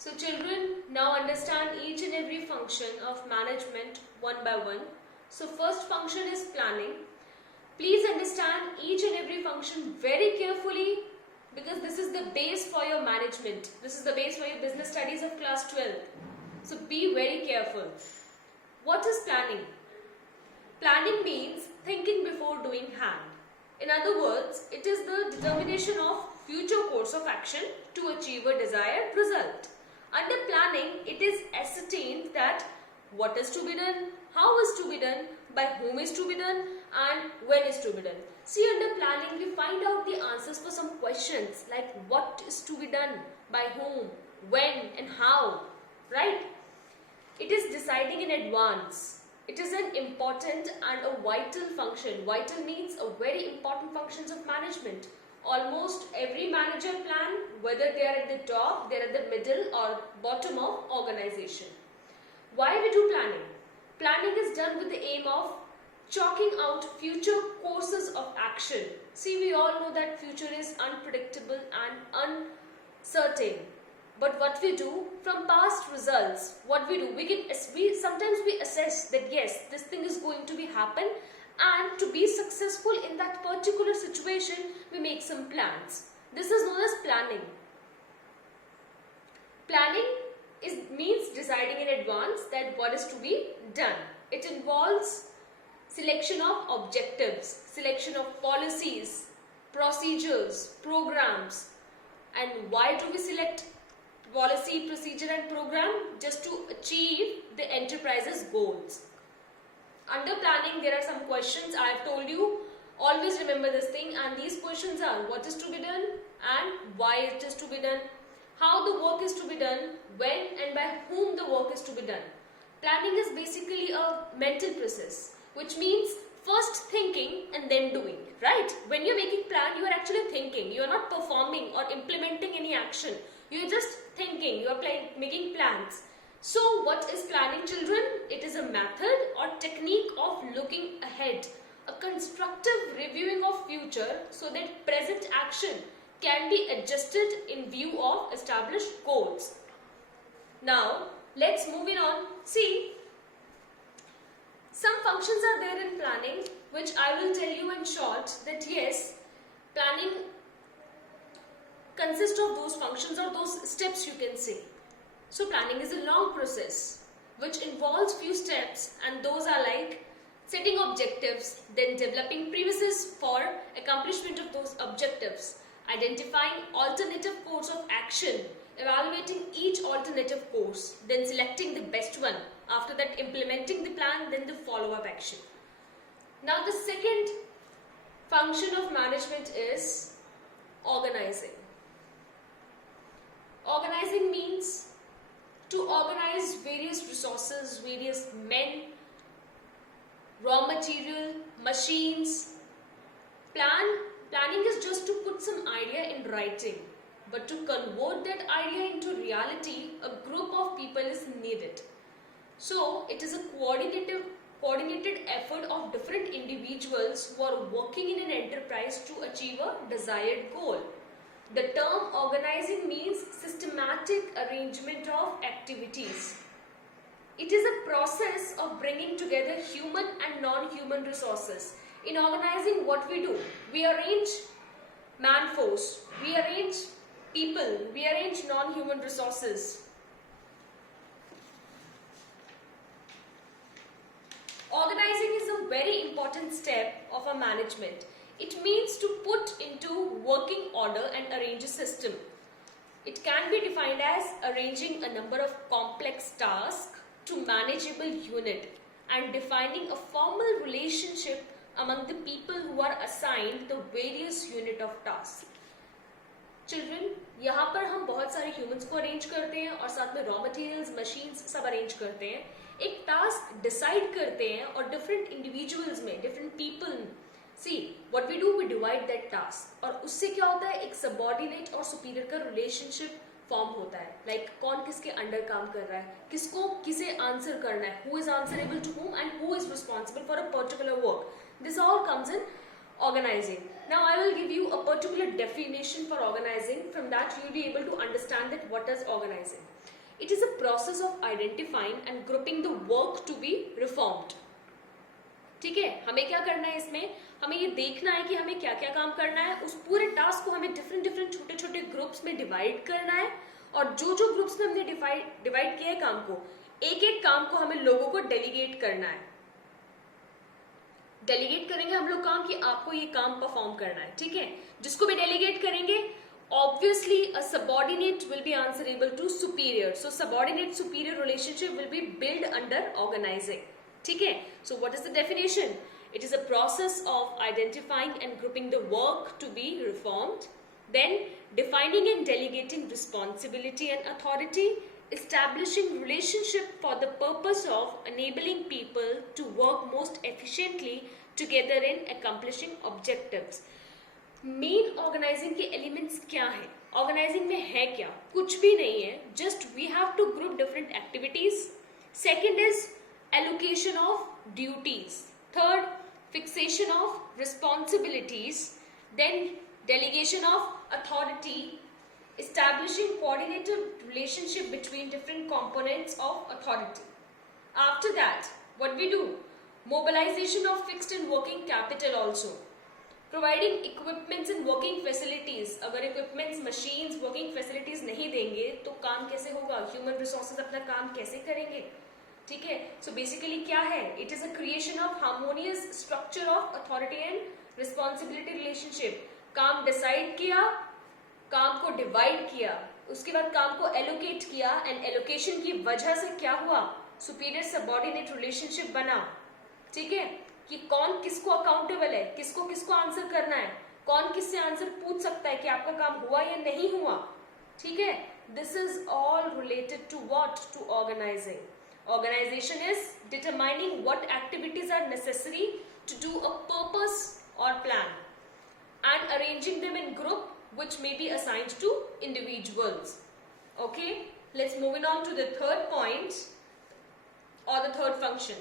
So children, now understand each and every function of management one by one. So first function is planning. Please understand each and every function very carefully because this is the base for your management. This is the base for your business studies of class 12. So be very careful. What is planning? Planning means thinking before doing hand. In other words, it is the determination of future course of action to achieve a desired result. Under planning, it is ascertained that what is to be done, how is to be done, by whom is to be done, and when is to be done. See, under planning, we find out the answers for some questions like what is to be done, by whom, when, and how, right? It is deciding in advance. It is an important and a vital function. Vital means a very important functions of management. Almost every manager plan, whether they are at the top, they are at the middle or bottom of organization. Why we do planning? Planning is done with the aim of chalking out future courses of action. See, we all know that future is unpredictable and uncertain. But what we do from past results, what we do, sometimes we assess that yes, this thing is going to be happen, and to be successful in that particular situation, we make some plans. This is known as planning. Planning means deciding in advance that what is to be done. It involves selection of objectives, selection of policies, procedures, programs. And why do we select policy, procedure and program? Just to achieve the enterprise's goals. Under planning, there are some questions I have told you. Always remember this thing, and these questions are what is to be done and why it is to be done, how the work is to be done, when and by whom the work is to be done. Planning is basically a mental process, which means first thinking and then doing, right? When you're making plan, you are actually thinking. You are not performing or implementing any action. You are just thinking. You are making plans. So what is planning, children? It is a method or technique of looking ahead, a constructive reviewing of future so that present action can be adjusted in view of established goals. Now, let's move on. See, some functions are there in planning which I will tell you in short that yes, planning consists of those functions or those steps you can say. So planning is a long process which involves few steps, and those are like setting objectives, then developing premises for accomplishment of those objectives, identifying alternative course of action, evaluating each alternative course, then selecting the best one, after that implementing the plan, then the follow-up action. Now the second function of management is organizing. Organizing means to organize various resources, various men, raw material, machines. Planning is just to put some idea in writing, but to convert that idea into reality, a group of people is needed. So it is a coordinated effort of different individuals who are working in an enterprise to achieve a desired goal. The term organizing means systematic arrangement of activities. It is a process of bringing together human and non-human resources. In organizing, what we do? We arrange man force, we arrange people, we arrange non-human resources. Organizing is a very important step of a management. It means to put into working order and arrange a system. It can be defined as arranging a number of complex tasks to manageable unit and defining a formal relationship among the people who are assigned the various unit of tasks. Children, यहाँ पर हम बहुत सारे humans को arrange करते हैं और साथ में raw materials, machines सब arrange करते हैं. एक task decide करते हैं और different individuals में, different people. See, what we do, we divide that task. और उससे क्या होता है? एक subordinate और superior का relationship form होता है. Like कौन किसके under काम कर रहा है, किसको किसे answer करना है, who is answerable to whom and who is responsible for a particular work. This all comes in organizing. Now I will give you a particular definition for organizing. From that you will be able to understand that what is organizing. It is a process of identifying and grouping the work to be reformed. ठीक है, हमें क्या करना है इसमें, हमें ये देखना है कि हमें क्या क्या काम करना है, उस पूरे टास्क को हमें डिफरेंट डिफरेंट छोटे छोटे ग्रुप्स में डिवाइड करना है, और जो जो ग्रुप्स में हमने डिवाइड किया है काम को, एक एक काम को हमें लोगों को डेलीगेट करना है. डेलीगेट करेंगे हम लोग काम कि आपको ये काम परफॉर्म करना है. ठीक है, जिसको भी डेलीगेट करेंगे, obviously a subordinate will be answerable to superior, so subordinate superior relationship will be built under organizing. ठीक है, so what is the definition? It is a process of identifying and grouping the work to be reformed, then defining and delegating responsibility and authority, establishing relationship for the purpose of enabling people to work most efficiently together in accomplishing objectives. Main organizing के elements क्या है, organising में है क्या, कुछ भी नहीं है, just we have to group different activities. Second is allocation of duties. Third, fixation of responsibilities. Then delegation of authority. establishing coordinated relationship between different components of authority. After that, what we do? Mobilization of fixed and working capital also. Providing equipments and working facilities. अगर equipments, machines, working facilities नहीं देंगे तो काम कैसे होगा, human resources अपना काम कैसे करेंगे. ठीक है, so basically क्या है, it is a creation of harmonious structure of authority and responsibility relationship. काम decide किया, काम को डिवाइड किया, उसके बाद काम को एलोकेट किया, एंड एलोकेशन की वजह से क्या हुआ, सुपीरियर सबऑर्डिनेट रिलेशनशिप बना. ठीक है, कि कौन किसको अकाउंटेबल है, किसको किसको आंसर करना है, कौन किससे आंसर पूछ सकता है कि आपका काम हुआ या नहीं हुआ. ठीक है, this is all related to what, to organizing. Organization is determining what activities are necessary to do a purpose और plan and arranging them in group which may be assigned to individuals. Okay, let's move on to the third point or the third function.